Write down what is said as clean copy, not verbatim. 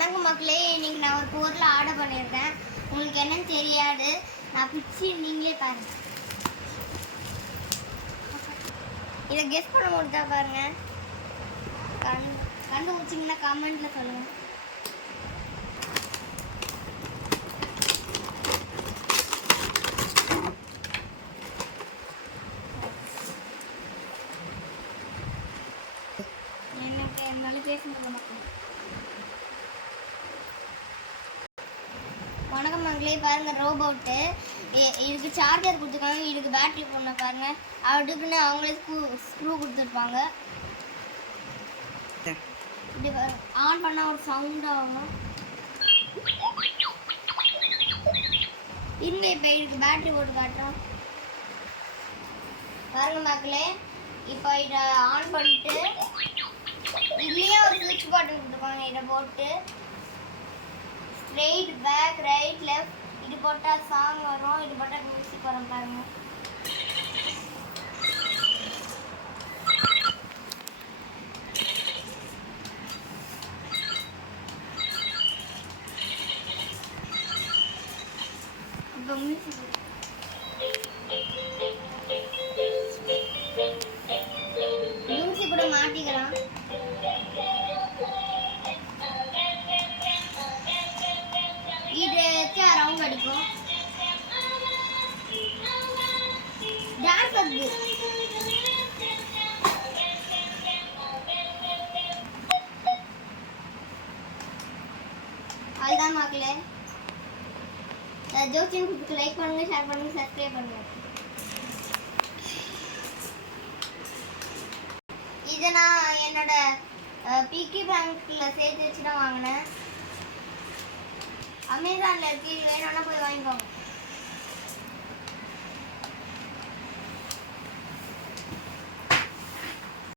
வணக்கம் மக்களே, இன்னைக்கு நான் ஒரு பொருள் ஆர்டர் பண்ணியிருக்கேன். உங்களுக்கு என்னன்னு தெரியாது, நான் பிச்சு நீங்களே பாருங்க. இதை கெஸ் பண்ண முடிஞ்சா பாருங்க. கண்டுபிடிச்சிங்கன்னா கமெண்ட்ல சொல்லுங்க. எனக்கு என்னால பேச முடியல மக்கள். வணக்கம் மக்களே, பாருங்க ரோபோட்டு. இதுக்கு சார்ஜர் கொடுத்துருக்காங்க, இதுக்கு பேட்டரி போடணும் பாருங்க. அதுக்குன்னு அவங்களே ஸ்க்ரூ கொடுத்துருப்பாங்க. இப்படி ஆன் பண்ணால் ஒரு சவுண்ட் ஆகும். இருங்க, இப்போ இதுக்கு பேட்டரி போட்டு காட்டுறோம் பாருங்க மக்களே. இப்போ இதை ஆன் பண்ணிட்டு இதுலேயே ஒரு ஸ்விட்ச் பட்டன் கொடுத்துருப்பாங்க. இதை போட்டு ஸ்ட்ரெயிட் பேக் ரைட் லெஃப்ட் இது போட்டால் சாங் வரும், இது போட்டால் மியூசிக் வரும் பாருங்க. இப்போ மியூசிக் கூட மாட்டிக்கலாம். இது ரவுண்ட் அடிக்கும். டான்ஸ் வருது. அதுதான் மக்களே. ஜோசியன் குடுக்கு லைக் பண்ணுங்க, ஷேர் பண்ணுங்க, சப்ஸ்கிரைப் பண்ணுங்க. இதை நான் என்னோட பிகி பேங்க்ல சேர்த்து வச்சு தான் வாங்கினேன். அமேசான்ல இருக்கு, வேணும்னா போய் வாங்கிக்கோங்க.